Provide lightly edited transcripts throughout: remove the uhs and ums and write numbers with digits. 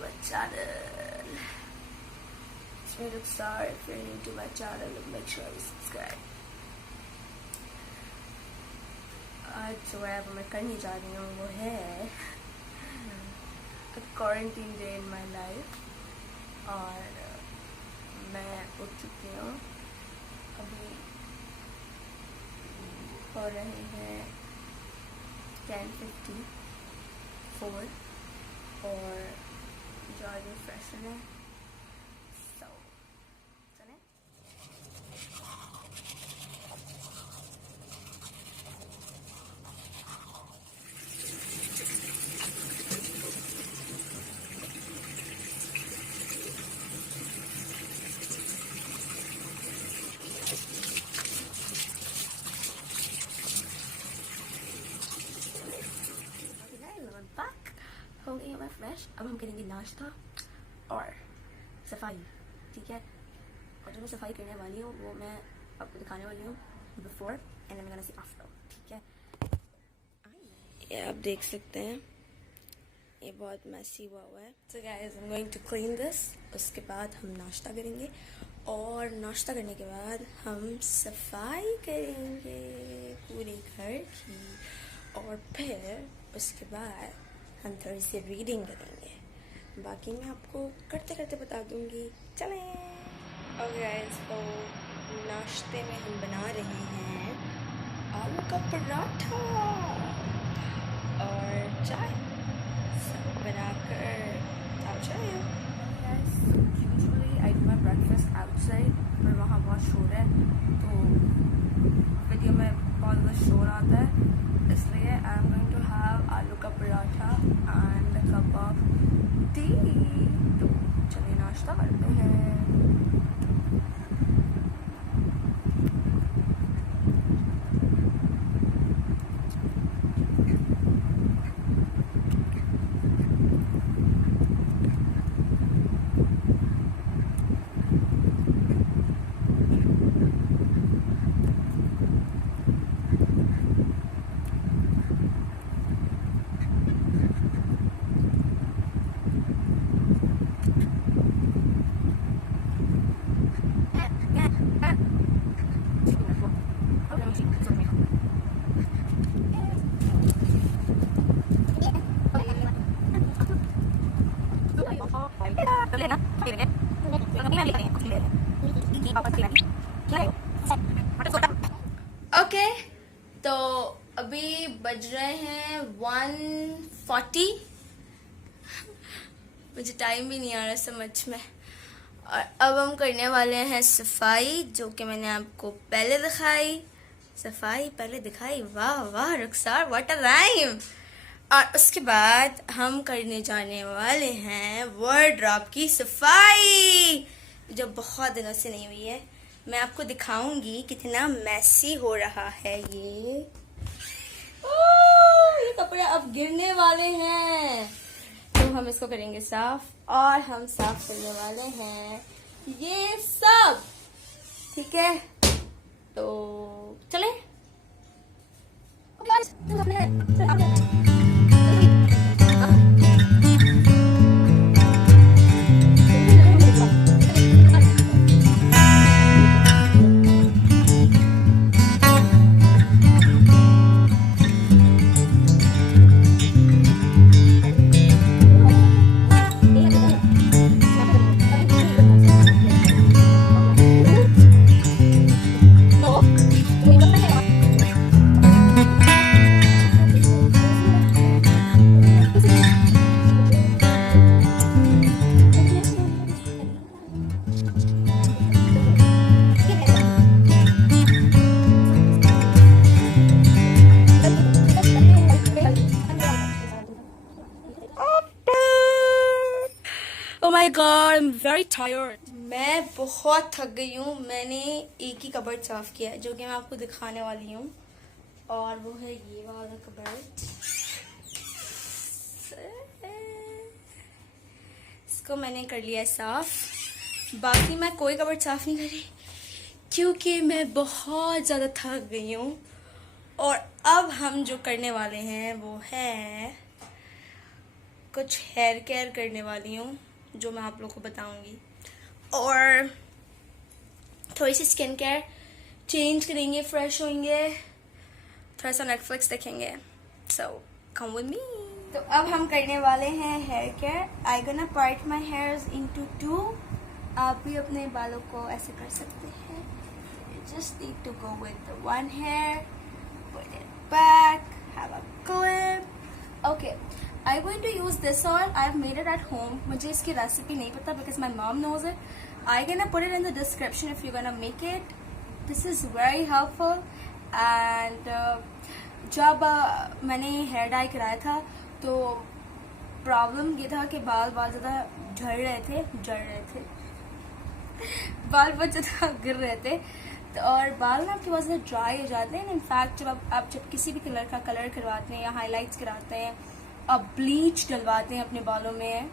my channel. It's me Rukhsar. If you're new to my channel, make sure you subscribe. आज जो है वो मैं करने जा रही हूँ वो है quarantine day in my life. और मैं उठ चुकी हूँ, अभी हो रहे हैं 10:54 और जा रही हूँ फ्रेश होने। So, चलें। हो गई है मैं फ्रेश। अब हम करेंगे नाश्ता और सफाई, ठीक है। और जो मैं सफाई करने वाली हूँ वो मैं आपको दिखाने वाली हूँ before and then gonna see after, ठीक है। ये आप देख सकते हैं ये बहुत मैसी हुआ है। So guys I am going to clean this. उसके बाद हम नाश्ता करेंगे और नाश्ता करने के बाद हम सफाई करेंगे पूरे घर की और फिर उसके बाद हम थोड़ी सी रीडिंग करेंगे। बाकी मैं आपको करते करते बता दूंगी। चलें। और गाइस तो नाश्ते में हम बना रहे हैं आलू का पराठा और चाय सब बनाकर आप जाए। Usually I do my breakfast outside, पर वहाँ बहुत शोर है तो वीडियो में बहुत शोर आता है, इसलिए I am going to have आलू का paratha and a cup of tea. तो चलिए नाश्ता करते हैं। ओके, तो अभी बज रहे हैं 1:40। मुझे टाइम भी नहीं आ रहा समझ में। और अब हम करने वाले हैं सफाई, जो कि मैंने आपको पहले दिखाई। सफाई पहले दिखाई, वाह वाह रुखसार, व्हाट अ राइम। और उसके बाद हम करने जाने वाले हैं वार्डरोब की सफाई, जो बहुत दिनों से नहीं हुई है। मैं आपको दिखाऊंगी कितना मैसी हो रहा है ये कपड़े अब गिरने वाले हैं, तो हम इसको करेंगे साफ। और हम साफ करने वाले हैं ये सब, ठीक है। तो चलें। Oh my God, I'm very tired. मैं बहुत थक गई हूँ। मैंने एक ही कबर्ड साफ किया है, जो कि मैं आपको दिखाने वाली हूँ, और वो है ये वाला कबर्ड। इसको मैंने कर लिया साफ। बाकी मैं कोई कबर्ड साफ नहीं करी क्योंकि मैं बहुत ज़्यादा थक गई हूँ। और अब हम जो करने वाले हैं वो है कुछ हेयर केयर करने वाली हूँ जो मैं आप लोगों को बताऊंगी, और थोड़ी सी स्किन केयर, चेंज करेंगे, फ्रेश होंगे, थोड़ा सा नेटफ्लिक्स देखेंगे। So come with me. तो अब हम करने वाले हैं hair care. I gonna part my hairs into 2। आप भी अपने बालों को ऐसे कर सकते हैं। Just need to go with the one hair, put it back, have a clip. Okay, I'm going to use this oil. I've made it at home. मुझे इसकी रेसिपी नहीं पता because my mom knows it. I'm gonna put it in the description if you're gonna make it. This is very helpful. And जब मैंने hair dye कराया था तो problem ये था कि बाल बहुत ज़्यादा झड़ रहे थे बाल बहुत ज़्यादा गिर रहे थे। तो और बाल ना आपके बहुत ज़्यादा ड्राई हो जाते हैं। इनफैक्ट जब आप जब किसी भी कलर का कलर करवाते हैं या हाइलाइट्स कराते हैं, आप ब्लीच डलवाते हैं अपने बालों में,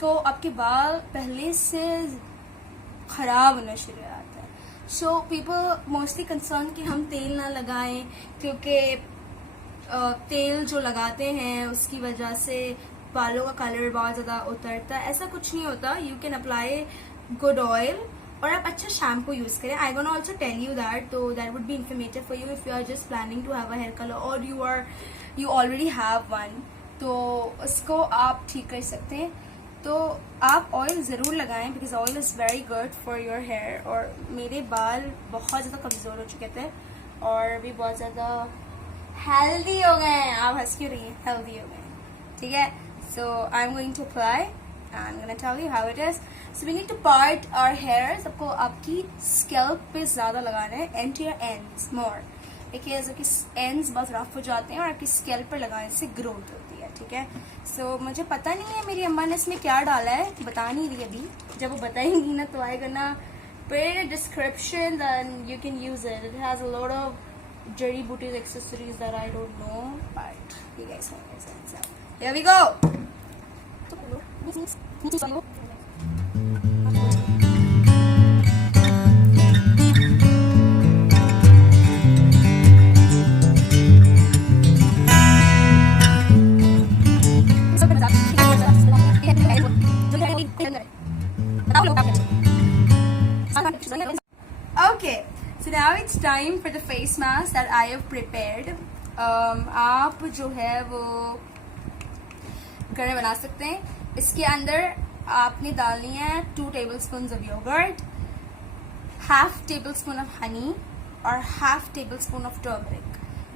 तो आपके बाल पहले से ख़राब होना शुरू हो जाता है। सो पीपल मोस्टली कंसर्न कि हम तेल ना लगाएं, क्योंकि तेल जो लगाते हैं उसकी वजह से बालों का कलर बहुत ज़्यादा उतरता है। ऐसा कुछ नहीं होता। You can apply good oil और आप अच्छा शैम्पू यूज करें। I gonna also tell you that, तो that would be informative for you if you are just planning to have a hair colour और यू ऑलरेडी हैव वन, तो उसको आप ठीक कर सकते हैं। तो आप ऑयल ज़रूर लगाएं because oil is very good for your hair. और मेरे बाल बहुत ज़्यादा कमज़ोर हो चुके थे और भी बहुत ज़्यादा हेल्दी हो गए हैं। आप हंस क्यों रही हैं? हेल्दी हो गए हैं, ठीक है। So I am going to apply I'm gonna tell you how it is. So we need to part our hairs. आपको आपकी scalp पे ज़्यादा लगाना है, and to your ends more. देखिए आपकी ends बहुत रफ हो जाते हैं और आपकी scalp पर लगाने से growth होती है, ठीक है। So मुझे पता नहीं है मेरी अम्मा ने इसमें क्या डाला है, बता नहीं रही अभी। जब वो बताएंगी ना तो आएगा ना, put it in the description, then you can use it. It has a lot of jari booties accessories that I don't know, but you guys know what it is. So here we go. Okay, so now it's time for the face mask that I have prepared. आप जो है वो घर में बना सकते हैं। इसके अंदर आपने डालनी है 2 tablespoons of yogurt, half tablespoon of honey और half tablespoon of turmeric,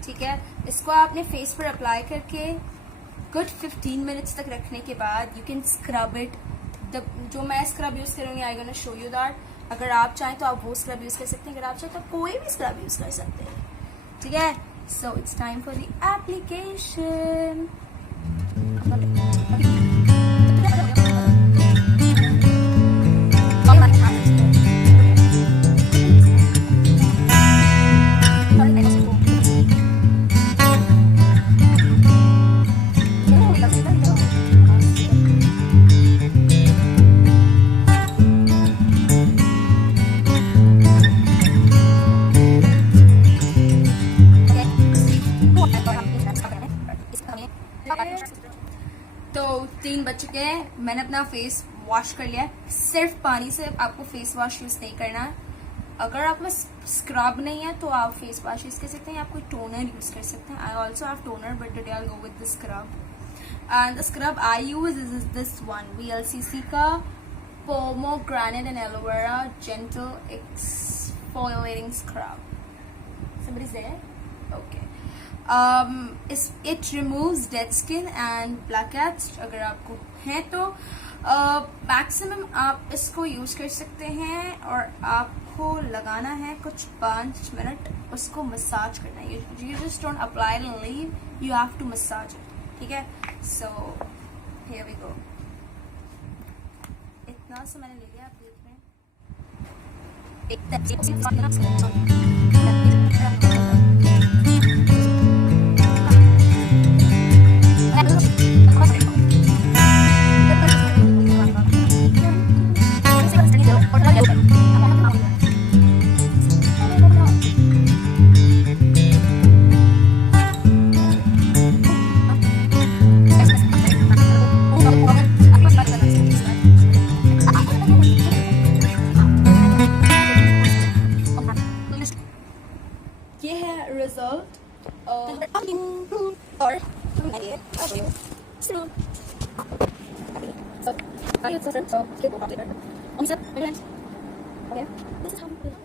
ठीक है। इसको आपने फेस पर अप्लाई करके गुड 15 मिनट्स तक रखने के बाद यू कैन स्क्रब इट। जो मैं स्क्रब यूज करूंगी I gonna show you that. अगर आप चाहें तो आप वो स्क्रब यूज कर सकते हैं, अगर आप चाहें तो कोई भी स्क्रब यूज कर सकते हैं, ठीक है। So it's time for the application. तो 3 बज चुके हैं, मैंने अपना फेस वॉश कर लिया है। सिर्फ पानी से आपको फेस वॉश यूज नहीं करना है। अगर आप में स्क्रब नहीं है तो आप फेस वॉश यूज कर सकते हैं, आप कोई टोनर यूज कर सकते हैं। I also have toner but today I will go with the scrub, and the scrub I use is this one, VLCC का pomegranate and aloe vera gentle exfoliating scrub. Somebody's there? Okay. It removes dead skin and blackheads अगर आपको है तो maximum आप इसको use कर सकते हैं। और आपको लगाना है कुछ 5 मिनट, उसको मसाज करना है। You just don't apply it and leave, you have to massage it, ठीक है। So here we go. इतना सा मैंने ले लिया, आप देख रहे हैं। ये है रिजल्ट और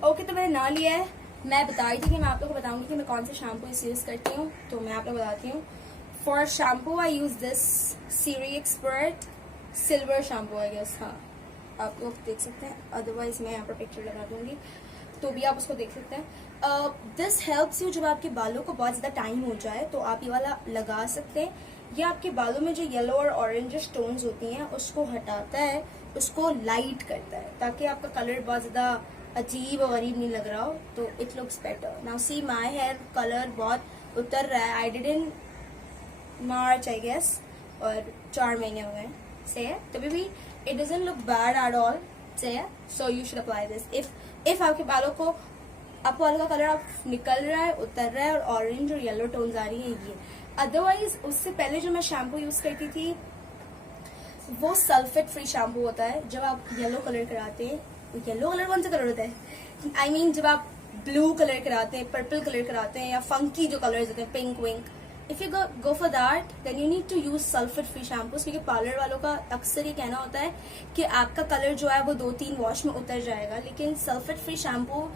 ओके, तो मैंने ना लिया है। मैं बता रही थी कि मैं आप लोगों को बताऊंगी कि मैं कौन से शैम्पू इस यूज़ करती हूँ, तो मैं आप लोग बताती हूँ। For shampoo I use this serie expert silver shampoo I guess. हाँ, आप लोग देख सकते हैं, अदरवाइज मैं यहाँ पर पिक्चर लगा दूंगी तो भी आप उसको देख सकते हैं। दिस हेल्प्स यू, जब आपके बालों को बहुत ज़्यादा टाइम हो जाए तो आप ये वाला लगा सकते हैं। ये आपके बालों में जो येलो और ऑरेंज स्टोन्स होती हैं उसको हटाता है, उसको लाइट करता है, ताकि आपका कलर बहुत ज़्यादा अजीब और गरीब नहीं लग रहा हो। तो it looks better. Now see my hair colour बहुत उतर रहा है। I did in March I guess, और 4 महीने हो गए से, तभी भी it doesn't look bad at all से। So you should apply this if आपके बालों को, आपके बालों का कलर आप निकल रहा है, उतर रहा है, और ऑरेंज और येलो टोन्स आ रही है ये। अदरवाइज उससे पहले जो मैं शैम्पू यूज करती थी वो सल्फेट फ्री शैम्पू होता है। जब आप येलो कलर कराते हैं, येलो कलर कौन सा कलर होता है, आई मीन जब आप ब्लू कलर कराते हैं, पर्पल कलर कराते हैं, या फंकी जो कलर्स होते हैं, पिंक विंक, if you go for that then you need to use sulphate free shampoos. क्योंकि पार्लर वालों का अक्सर ये कहना होता है कि आपका कलर जो है वो 2-3 वॉश में उतर जाएगा, लेकिन सल्फेट फ्री शैम्पू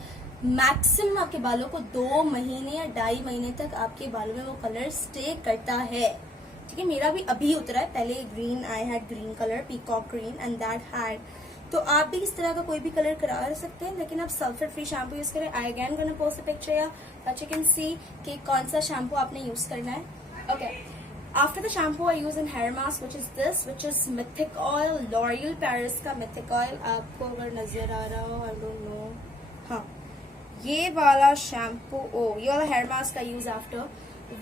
मैक्सिमम आपके बालों को 2 महीने या 2.5 महीने तक आपके बालों में वो कलर स्टे करता है। ठीक है, मेरा भी अभी उतरा है। पहले green, I had green colour, peacock green, and that had. तो आप भी इस तरह का कोई भी कलर करा सकते हैं, लेकिन आप सल्फेट फ्री शैम्पू यूज करें। I again gonna post a picture या दैट यू कैन सी कि कौन सा शैम्पू आपने यूज करना है। Okay, after the shampoo I use in hair mask which is this, which is mythic oil, L'Oreal Paris का mythic oil. आपको अगर नजर आ रहा हो, आई डोंट नो, हाँ ये वाला शैम्पू, ये वाला hair mask I use after.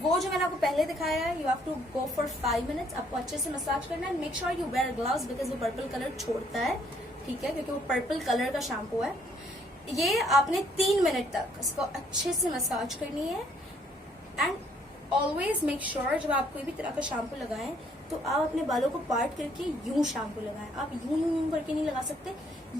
वो जो मैंने आपको पहले दिखाया है, you have to go for 5 minutes. आपको अच्छे से मसाज करना है। Make sure you wear gloves because वो पर्पल कलर छोड़ता है, ठीक है, क्योंकि वो पर्पल कलर का शैम्पू है। ये आपने 3 मिनट तक इसको अच्छे से मसाज करनी है। एंड ऑलवेज मेक श्योर जब आप कोई भी तरह का शैम्पू लगाएं तो आप अपने बालों को पार्ट करके यूं शैम्पू लगाएं। आप यूं करके नहीं लगा सकते,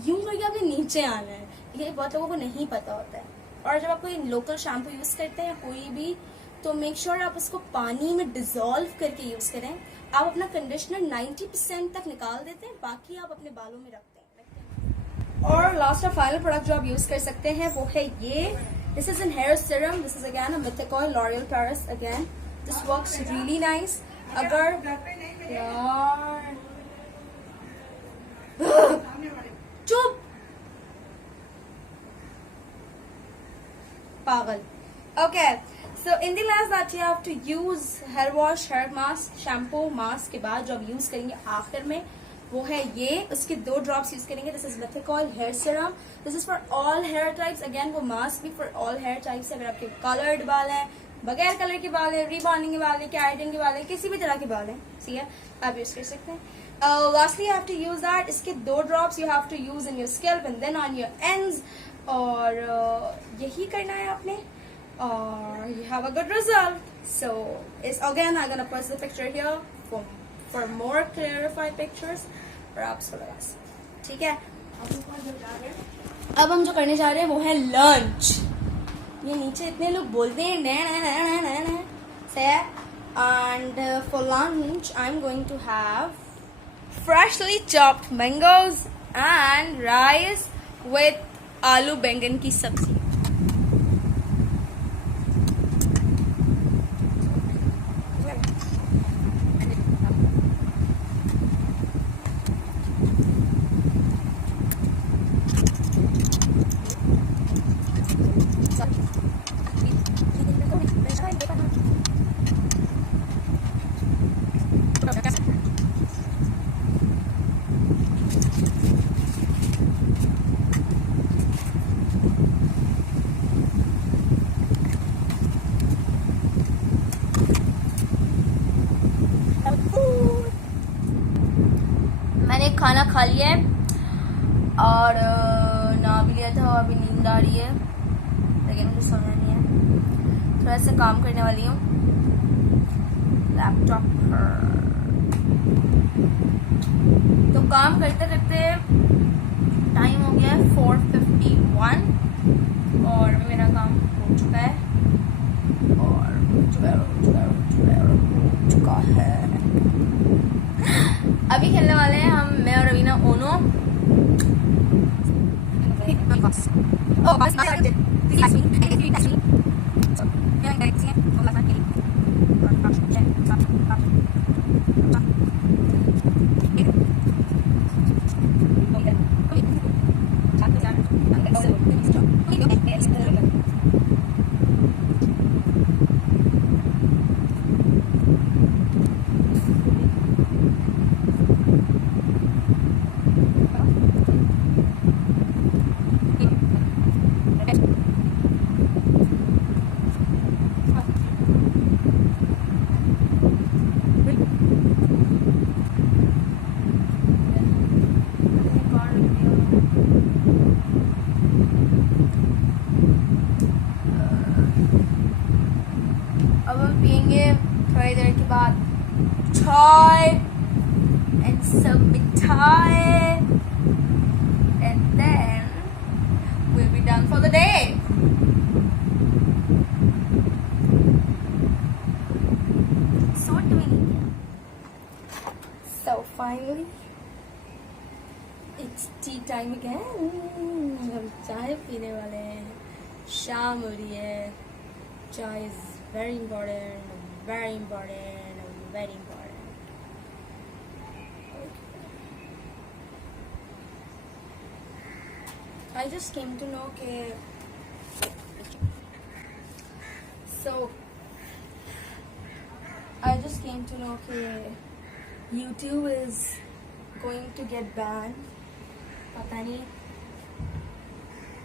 यूं करके आपके नीचे आना है। ये बहुत लोगों को नहीं पता होता है। और जब आप कोई लोकल शैम्पू यूज करते हैं या कोई भी, तो मेक श्योर आप उसको पानी में डिजोल्व करके यूज करें। आप अपना कंडीशनर 90% तक निकाल देते हैं, बाकी आप अपने बालों में रखते हैं। और लास्ट और फाइनल प्रोडक्ट जो आप यूज कर सकते हैं वो है ये। This is an hair serum. This is again a mythic oil, L'Oreal Paris again. This works really nice. अगर यार चुप पागल। Okay, so in the last that you have to use hair wash, hair mask, shampoo, mask के बाद जो आप use करेंगे आखिर में वो है ये। उसके 2 ड्रॉप्स यूज करेंगे। This is mythic oil hair serum. This is for all hair types. Again वो मास्क भी फॉर ऑल हेयर टाइप्स। अगर आपके कलर्ड बाल हैं, बगैर कलर के बाल है, रीबॉन्डिंग के बाल है, कैरेटिन के बाल है, किसी भी तरह के बाल है, ठीक है, आप यूज कर सकते हैं। Lastly you have to use that. इसके 2 drops you have to use in your scalp and then on your ends. और यही करना है आपने, और you have a good result. So it's again I'm gonna post the picture here for more clarified pictures और आप इसको लगा सकते, ठीक है। अब हम जो करने जा रहे हैं वो है लंच। ये नीचे इतने लोग बोलते हैं and for lunch I'm going to have freshly chopped mangoes and rice with आलू बैंगन की सब्जी। मैंने खाना खा लिया है और ना भी लिया था, अभी नींद आ रही है, लेकिन मुझे सोना नहीं है। थोड़ा सा काम करने वाली हूँ लैपटॉप पर। तो काम करते करते टाइम हो गया है 4:51 और मेरा काम हो चुका है। चुका है। अभी खेलने वाले हैं हम, मैं और रवीना ओनो। अब हम पियेंगे थोड़ी देर के बाद चाय and some मिठाई and then we'll be done for the day. So what do we need? So finally it's tea time again. हम चाय पीने वाले हैं, शाम हो रही है। चाय is very important, very important, very important. I just came to know that YouTube is going to get banned. पता नहीं।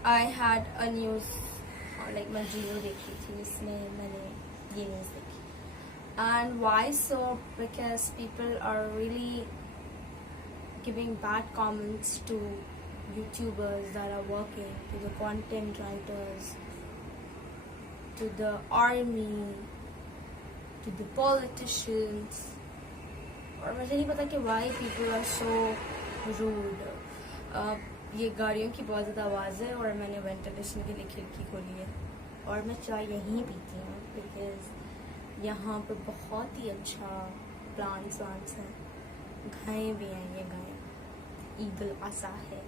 I had a news, like मैं वीडियो देखी थी, इसमें मैंने ये न्यूज़ देखी। And why so? Because people are really giving bad comments to YouTubers that are working, to the content writers, to the army, to the politicians. और मुझे नहीं पता कि why people are so rude. ये गाड़ियों की बहुत ज़्यादा आवाज़ है और मैंने वेंटिलेशन के लिए खिड़की खोली है और मैं चाय यहीं पीती हूँ बिकॉज यहाँ पे बहुत ही अच्छा प्लांट्स हैं, गायें भी हैं, ये गायें ईगल आसा है।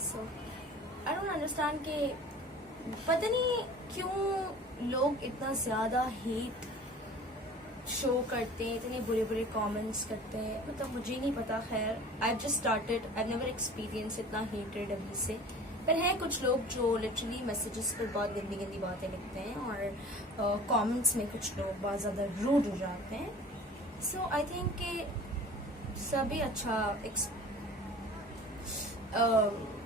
सो आई डोंट अंडरस्टैंड कि पता नहीं क्यों लोग इतना ज़्यादा हेट शो करते हैं, इतने बुरे बुरे कमेंट्स करते हैं, मतलब मुझे नहीं पता। खैर I just started, I never experience इतना हेटेड अभी से। पर हैं कुछ लोग जो लिटरली मैसेजेस पर बहुत गंदी गंदी बातें लिखते हैं और कमेंट्स में कुछ लोग बहुत ज़्यादा रूड हो जाते हैं। सो आई थिंक कि सभी अच्छा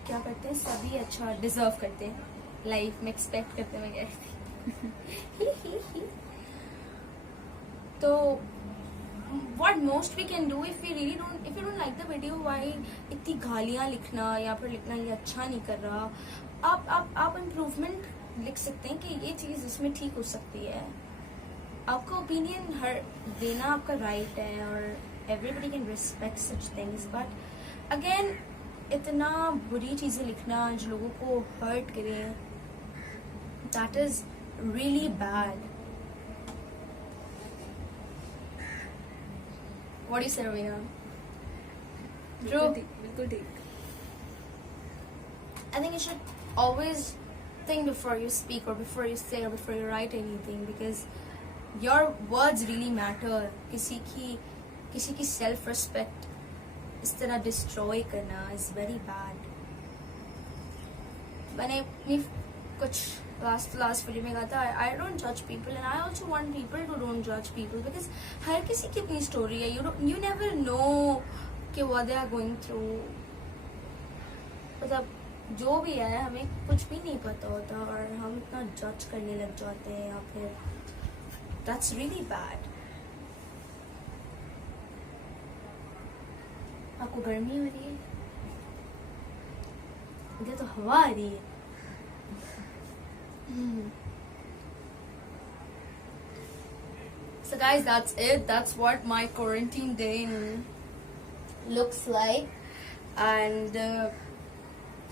क्या करते हैं, सभी अच्छा डिजर्व करते हैं लाइफ में, एक्सपेक्ट करते हैं। मैं कहती तो what most we can do if you don't like the video, why इतनी गालियाँ लिखना या फिर लिखना ये अच्छा नहीं कर रहा। आप इम्प्रूवमेंट लिख सकते हैं कि ये चीज़ इसमें ठीक हो सकती है। आपका ओपिनियन हर देना आपका राइट है और everybody can respect such things, but again इतना बुरी चीज़ें लिखना जो लोगों को हर्ट करे, that is really bad. What do you say, Ravina? True. बिल्कुल ठीक। I think you should always think before you speak or before you say or before you write anything, because your words really matter. किसी की self respect इस तरह destroy करना is very bad. मैंने अपनी कुछ लास्ट वीडियो में कहा था, आई डोंट जज people and I also want people to don't जज पीपल, बिकॉज हर किसी की अपनी स्टोरी है। यू नेवर नो कि what they are going through. मतलब जो भी है हमें कुछ भी नहीं पता होता और हम इतना जज करने लग जाते हैं या फिर दैट्स रियली बैड। आपको गर्मी हो रही है? मुझे तो हवा आ रही है। So guys, that's it. That's what my quarantine day looks like. And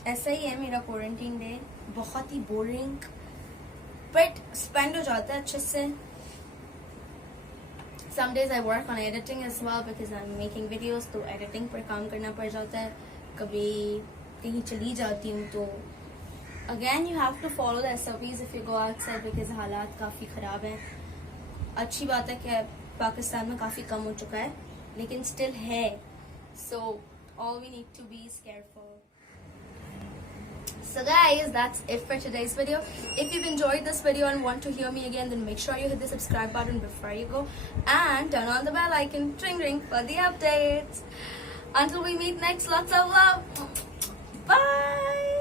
ऐसा ही है मेरा quarantine day, बहुत ही boring, but spend हो जाता है अच्छे से। some days I work on editing as well because I'm making videos, तो editing पर काम करना पड़ जाता है. कभी कहीं चली जाती हूँ तो again you have to follow the SOPs if you go outside because हालात काफ़ी ख़राब हैं. अच्छी बात है कि पाकिस्तान में काफ़ी कम हो चुका है लेकिन still है. So all we need to be is careful. So guys, that's it for today's video. If you've enjoyed this video and want to hear me again, then make sure you hit the subscribe button before you go and turn on the bell icon, ring ring, for the updates. Until we meet next, lots of love. Bye.